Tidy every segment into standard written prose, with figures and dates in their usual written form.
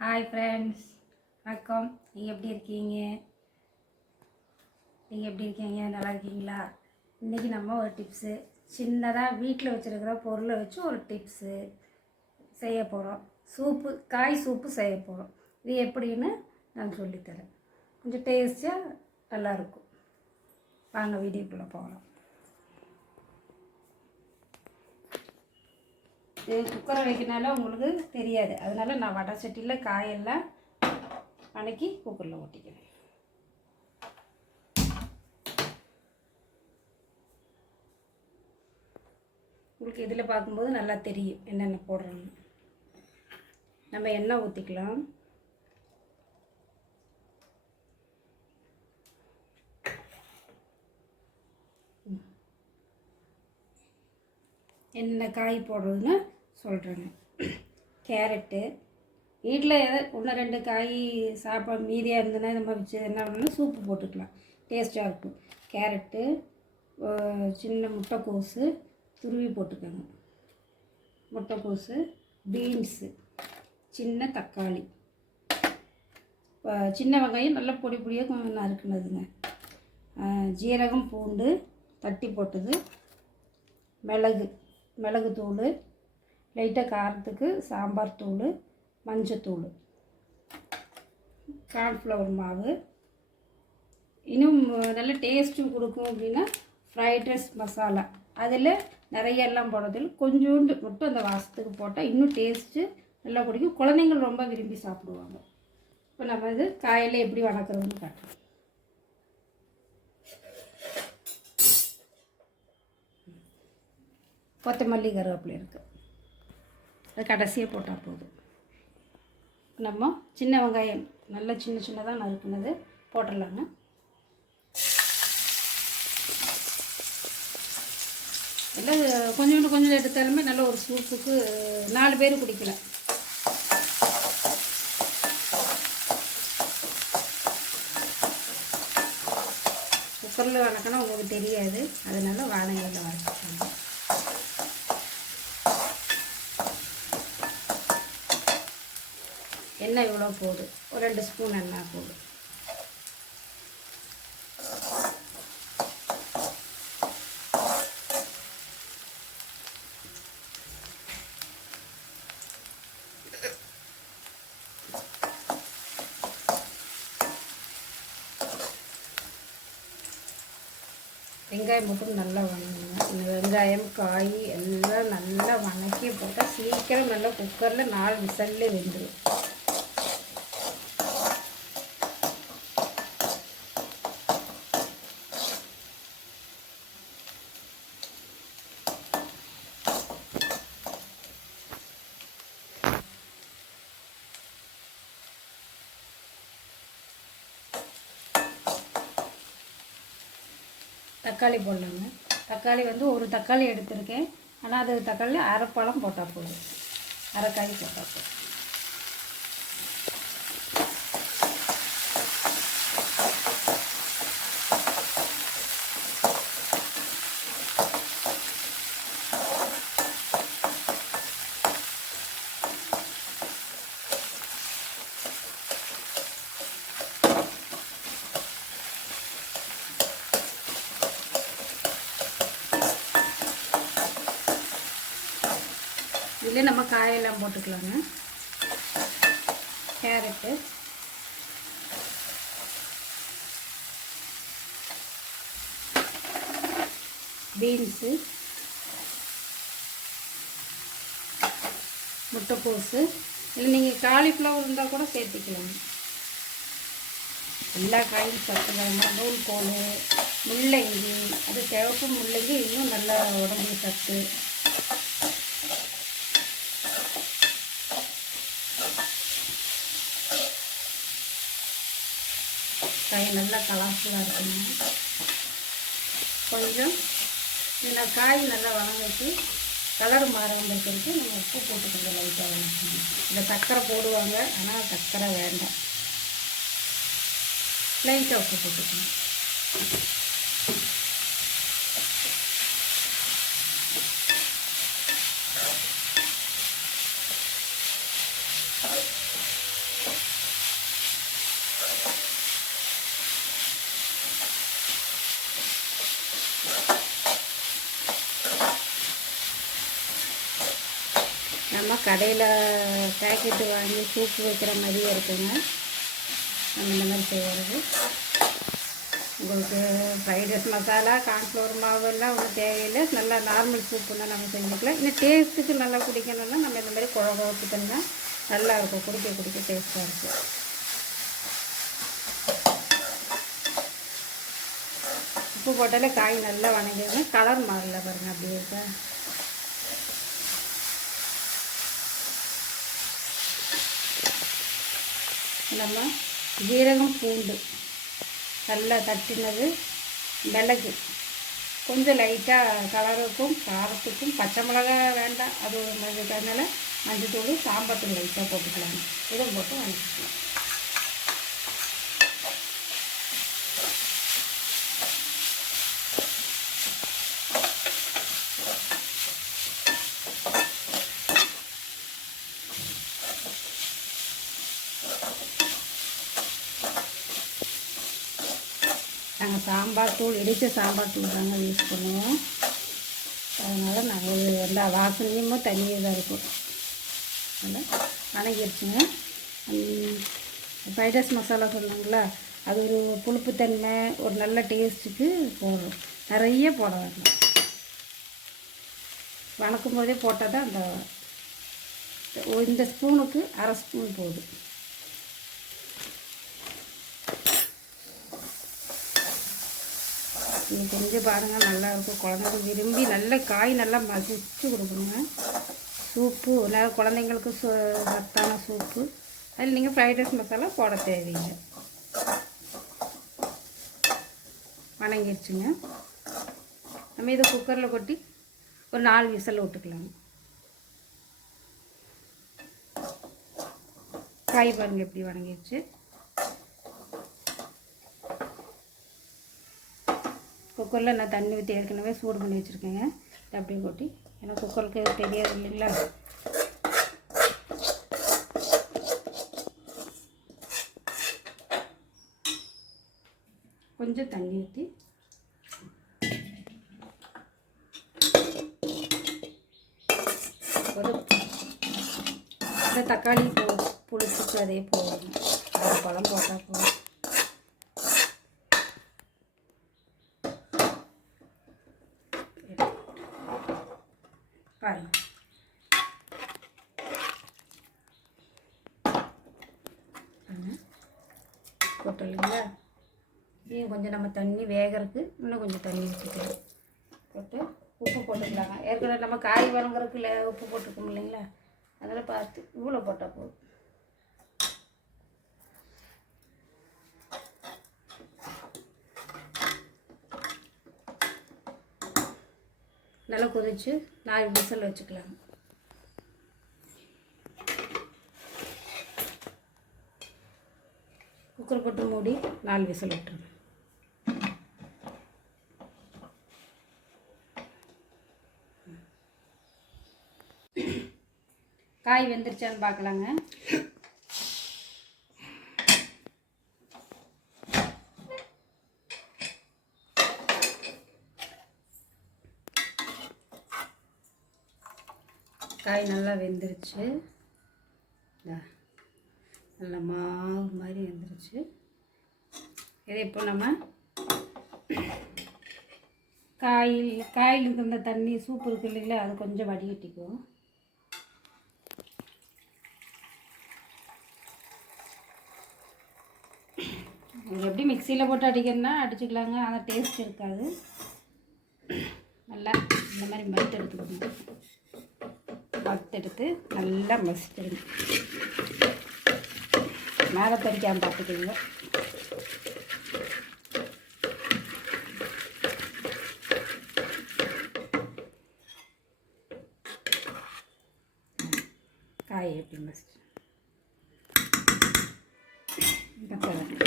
Hi friends, வணக்கம். நீங்கள் எப்படி இருக்கீங்க? நல்லா இருக்கீங்களா? இன்றைக்கி நம்ம ஒரு டிப்ஸு, சின்னதாக வீட்டில் வச்சுருக்கிற பொருளை வச்சு ஒரு டிப்ஸு செய்ய போகிறோம். காய் சூப்பு செய்ய போகிறோம். இது எப்படின்னு நான் சொல்லித்தரேன். கொஞ்சம் டேஸ்ட்டாக நல்லாயிருக்கும். வாங்க வீடியோக்குள்ளே போகலாம். இது குக்கரை வைக்கிறனால உங்களுக்கு தெரியாது, அதனால் நான் வடை சட்டியில் காயெல்லாம் வணக்கி குக்கரில் ஊற்றிக்கிறேன். உங்களுக்கு இதில் பார்க்கும்போது நல்லா தெரியும் என்னென்ன போடுறோன்னு. நம்ம எண்ணெய் ஊற்றிக்கலாம். என்ன காய் போடுறதுன்னு சொல்கிறேங்க. கேரட்டு, வீட்டில் ஒன்று ரெண்டு காய் சாப்பாடு மீதியாக இருந்ததுன்னா நம்ம வச்சு என்ன பண்ணணும், சூப்பு போட்டுக்கலாம், டேஸ்ட்டாக இருக்கும். கேரட்டு, சின்ன முட்டைக்கோஸு துருவி போட்டுக்கோங்க. முட்டைக்கோஸு, பீன்ஸு, சின்ன தக்காளி, சின்ன வெங்காயம் நல்லா பொடி பொடியாக கொஞ்சம் நறுக்குனதுங்க. ஜீரகம், பூண்டு தட்டி போட்டது, மிளகுத்தூள், லைட்டாக காரத்துக்கு சாம்பார் தூள், மஞ்சத்தூள், கார்ன்ஃப்ளவர் மாவு. இன்னும் நல்ல டேஸ்ட்டும் கொடுக்கும் அப்படின்னா ஃப்ரைட் ரைஸ் மசாலா. அதில் நிறைய எல்லாம் போடுறதில் கொஞ்சோண்டு மட்டும் அந்த வாசத்துக்கு போட்டால் இன்னும் டேஸ்ட்டு நல்லா பிடிக்கும். குழந்தைங்கள் ரொம்ப விரும்பி சாப்பிடுவாங்க. இப்போ நம்ம இது காயில் எப்படி வணக்கிறதுன்னு காட்டுறோம். கொத்தமல்லி, கருவேப்பிலை இருக்குது, அது கடைசியாக போட்டால் போதும். நம்ம சின்ன வெங்காயம் நல்லா சின்னதாக நறுக்குனது போட்டுடலாங்க. எல்லாம் கொஞ்சம் எடுத்தாலுமே நல்ல ஒரு சூப்புக்கு 4 பேர் குடிக்கலாம். குக்கரில் வணக்கினா உங்களுக்கு தெரியாது, அதனால் வானலில் வதக்கிக்கோங்க. எண்ணெய் இவ்வளோ போதும், ஒரு 2 ஸ்பூன் எண்ணெய் போதும். வெங்காயம் மட்டும் நல்லா வணங்குங்க. இந்த வெங்காயம், காய் எல்லாம் நல்லா வணக்கி போட்டால் சீக்கிரம் நல்லா குக்கரில் 4 விசில்லே வெந்துடும். தக்காளி போடலாங்க. தக்காளி ஒரு தக்காளி எடுத்திருக்கேன், ஆனால் அது தக்காளி அரைப்பழம் போட்டால் போதும், அரைக்காய் போட்டால் போதும். இதில் நம்ம காயெல்லாம் போட்டுக்கலாங்க. கேரட்டு, பீன்ஸு, முட்டைக்கோஸு, இல்லை நீங்கள் காலிஃப்ளவர் இருந்தால் கூட சேர்த்துக்கலாம். எல்லா காயும் சத்துக்காங்க. நூல்கோல், முள்ளங்கி, அது சிவப்பு முள்ளங்கி இன்னும் நல்லா உடம்புக்கு சத்து. காய் நல்லா கலர்ஃபுல்லாக இருக்கணும். கொஞ்சம் இந்த காய் நல்லா வதங்கிட்டு கலர் மாற வந்துருக்கு, நம்ம உப்பு போட்டுக்கணும். லைட்டாக வதக்கணும். இந்த சர்க்கரை போடுவாங்க, ஆனால் சர்க்கரை வேண்டாம், லைட்டாக உப்பு போட்டுக்கணும். நம்ம கடையில் பேக்கெட்டு வாங்கி சூப்பு வைக்கிற மாதிரியே இருக்குங்க. நம்ம இந்த மாதிரி செய்கிறது. உங்களுக்கு ஃப்ரைட் ரைஸ் மசாலா, கார்ன்ஃப்ளவர் மாவு எல்லாம் ஒன்றும் தேவையில்லை. நல்லா நார்மல் சூப்பு தான் நம்ம செஞ்சுக்கலாம். இன்னும் டேஸ்ட்டுக்கு நல்லா குடிக்கணும்னா நம்ம இந்த மாதிரி குழம்பு தந்தா நல்லாயிருக்கும். குடிக்க டேஸ்ட்டாக இருக்கும். உப்பு போட்டாலே காய் நல்லா வணங்கிடுங்க. கலர் மாறல பாருங்கள், அப்படியே இருக்கா. நம்ம ஜீரகம், பூண்டு நல்லா தட்டினது, மிளகு கொஞ்சம் லைட்டாக கலருக்கும் காரத்துக்கும், பச்சை மிளகா வேண்டாம், அது அதனால மஞ்சள் தூள், சாம்பார் தூள் லைட்டாக போட்டுக்கலாம். இதை போட்டு வதக்கிக்கலாம். நாங்கள் சாம்பார் தூள், இடித்த சாம்பார் தூள் தாங்க யூஸ் பண்ணுவோம். அதனால் நாங்கள் எல்லா வாசனையும் தனியாக தான் இருக்கும். அதனால் வணங்கிடுச்சுங்க. ஃப்ரைட் ரைஸ் மசாலா சொன்னாங்களா, அது ஒரு புளிப்புத்தன்மை, ஒரு நல்ல டேஸ்ட்டுக்கு போடுறோம். நிறைய போட வேண்டாம், வணக்கும் போதே போட்டால் தான் அந்த இந்த ஸ்பூனுக்கு அரை ஸ்பூன் போதும். நீங்கள் செஞ்சு பாருங்கள், நல்லாயிருக்கும். குழந்தைங்க விரும்பி நல்ல காய் நல்லா மசிச்சு கொடுக்கணுங்க. சூப்பு நல்லா குழந்தைங்களுக்கு சத்தான சூப்பு. அதில் நீங்கள் ஃப்ரைட் ரைஸ் மசாலா போட தேவையில்லை. வணங்கிடுச்சுங்க. நம்ம இதை குக்கரில் கொட்டி ஒரு 4 விசில் விட்டுக்கலாம். காய் பாருங்கள் எப்படி வணங்கிடுச்சு. குக்கரில் நான் தண்ணி ஊற்றி ஏற்கனவே சூடு பண்ணி வச்சுருக்கேங்க. அப்படியே கொட்டி, ஏன்னா குக்கருக்கு தெரியாது இல்லைங்களா. கொஞ்சம் தண்ணி ஊற்றி ஒரு இந்த தக்காளி புளிச்சுக்கு அதே போடணும். ஒரு பழம் போட்டால் போதும். போட்டோம்ங்களா. இதையும் கொஞ்சம் நம்ம தண்ணி வேகிறதுக்கு இன்னும் கொஞ்சம் தண்ணி ஊற்றிக்கலாம். போட்டு உப்பு போட்டுக்கலாங்க. ஏற்கனவே நம்ம காய் வணங்குறதுக்கு உப்பு போட்டுருக்கோம் இல்லைங்களா, அதனால் பார்த்து இவ்வளோ போட்டால் போதும். நல்லா கொதிச்சு 4 விசில் வச்சுக்கலாம். குக்கர் போட்டு மூடி 4 விசில் விட்டுருங்க. காய் வெந்துருச்சான்னு பார்க்கலாங்க. காய் நல்லா வெந்துருச்சு. நல்லா மாவு மாதிரி வெந்துருச்சு. இதை இப்போ நம்ம காயில் இருந்த தண்ணி சூப்பு இருக்கு இல்லைங்களா, அது கொஞ்சம் வடிகட்டிக்குவோம். எப்படி மிக்சியில் போட்டு அடிக்கிறதுனா அடிச்சுக்கலாங்க, ஆனால் டேஸ்ட் இருக்காது. நல்லா இந்த மாதிரி வறுத்தெடுத்துக்கணும். வறுத்தெடுத்து நல்லா மசிச்சிடுங்க. மேலே பறிக்காமல் பார்த்துக்கோங்க. காய் எப்படி மசிச்சு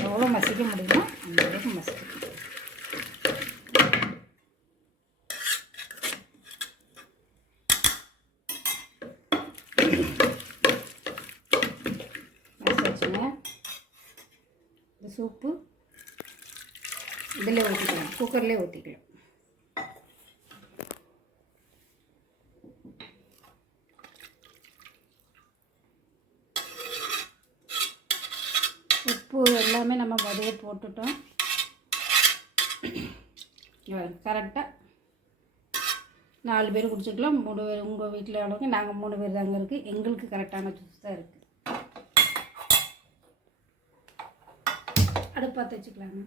எவ்வளோ மசிக்க முடியுமோ அந்த அளவுக்கு மசிக்கணும். மசிச்சுங்க. இந்த சூப்பு இதில் ஊற்றிக்கலாம், குக்கர்லேயே ஊற்றிக்கலாம். எல்லாமே நம்ம முதல்ல போட்டுட்டோம். கரெக்டாக 4 பேர் குடிச்சிக்கலாம். 3 பேர் உங்கள் வீட்டில் அளவுக்கு நாங்கள் 3 பேர் தாங்க இருக்குது. எங்களுக்கு கரெக்டான ஜூஸ் தான் இருக்குது. அடுப்பு பற்ற வச்சுக்கலாங்க.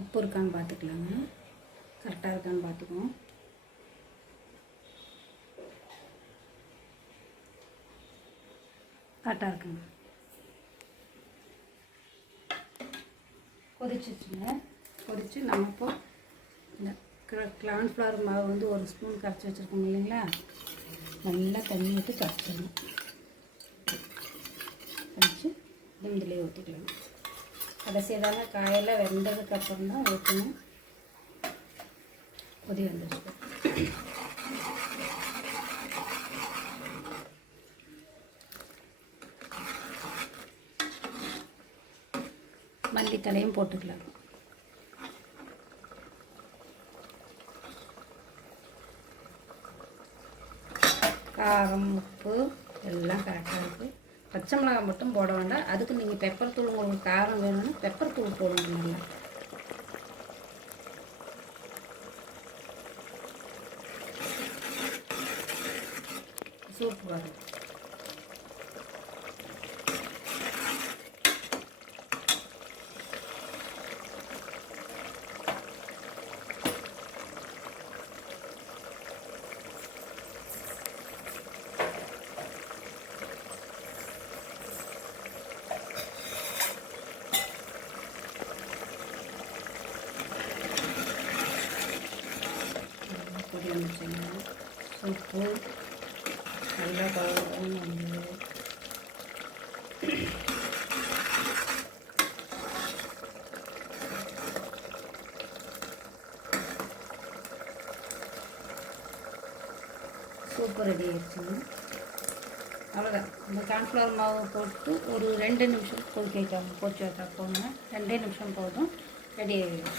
உப்பு இருக்கான்னு பார்த்துக்கலாங்க. கரெக்டாக இருக்கான்னு பார்த்துக்குவோம். கரெக்டாக இருக்குங்க. கொதிச்சிச்சுங்க. கொதிச்சு நம்ம இப்போ இந்த கார்ன்ஃப்ளவர் மாவு வந்து 1 ஸ்பூன் கரைச்சி வச்சுருக்கோம் இல்லைங்களா, நல்லா தண்ணி ஊற்றி கரைச்சிடணும். கரைச்சி இதிலே ஊற்றிக்கலாம். கடைசியதான காயெல்லாம் வெந்ததுக்கப்புறம் தான் ஊற்றணும். கொதி வந்துடுச்சு. மல்லித்தலையும் போட்டுக்கலாம். காரம் உப்பு எல்லாம் கரெக்டாக இருக்குது. பச்சை மிளகாய் மட்டும் போட வேண்டாம். அதுக்கு நீங்கள் பெப்பர் தூள், உங்களுக்கு காரம் வேணும்னா பெப்பர் தூள் போடுங்க. நல்லா சூப்பு வரும். உப்பு நல்லா கலந்து சூப்பர் ரெடி ஆயிடுச்சுங்க. அவ்வளோதான். இந்த கார்ன்ஃப்ளவர் மாவு போட்டு ஒரு 2 நிமிஷம் பொரிச்சு வைக்க போங்க. 2 நிமிஷம் போதும், ரெடி ஆகிடும்.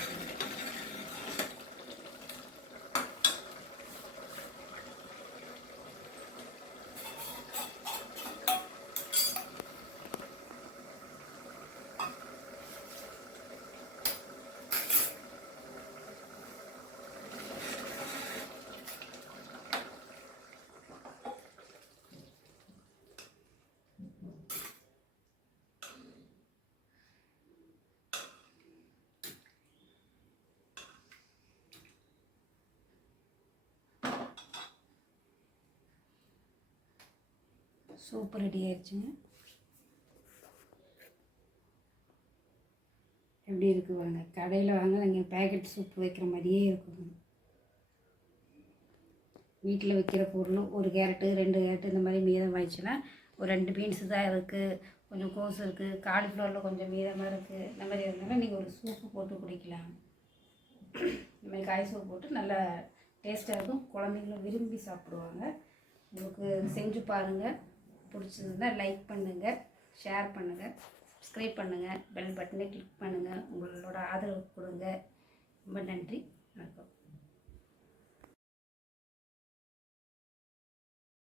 சூப்பர் ரெடி ஆயிடுச்சுங்க. எப்படி இருக்குது வாங்க. கடையில் வாங்க நீங்கள் பேக்கெட் சூப் வைக்கிற மாதிரியே இருக்குங்க. வீட்டில் வைக்கிற பொருள், 1 கேரட்டு 2 கேரட்டு இந்த மாதிரி மீதம் ஆயிடுச்சுன்னா, ஒரு 2 பீன்ஸு தான் இருக்குது, கொஞ்சம் கோஸ் இருக்குது, காலிஃப்ளவரில் கொஞ்சம் மீதமாக இருக்குது. இந்த மாதிரி இருந்தாலும் நீங்கள் ஒரு சூப்பு போட்டு குடிக்கலாம். இந்த மாதிரி காய் சூப் போட்டு நல்லா டேஸ்ட்டாக இருக்கும். குழந்தைங்களும் விரும்பி சாப்பிடுவாங்க. உங்களுக்கு செஞ்சு பாருங்கள். பிடிச்சிருந்தா லைக் பண்ணுங்கள், ஷேர் பண்ணுங்கள், சப்ஸ்கிரைப் பண்ணுங்கள், பெல் பட்டனை கிளிக் பண்ணுங்கள். உங்களோட ஆதரவு கொடுங்க. ரொம்ப நன்றி. வணக்கம்.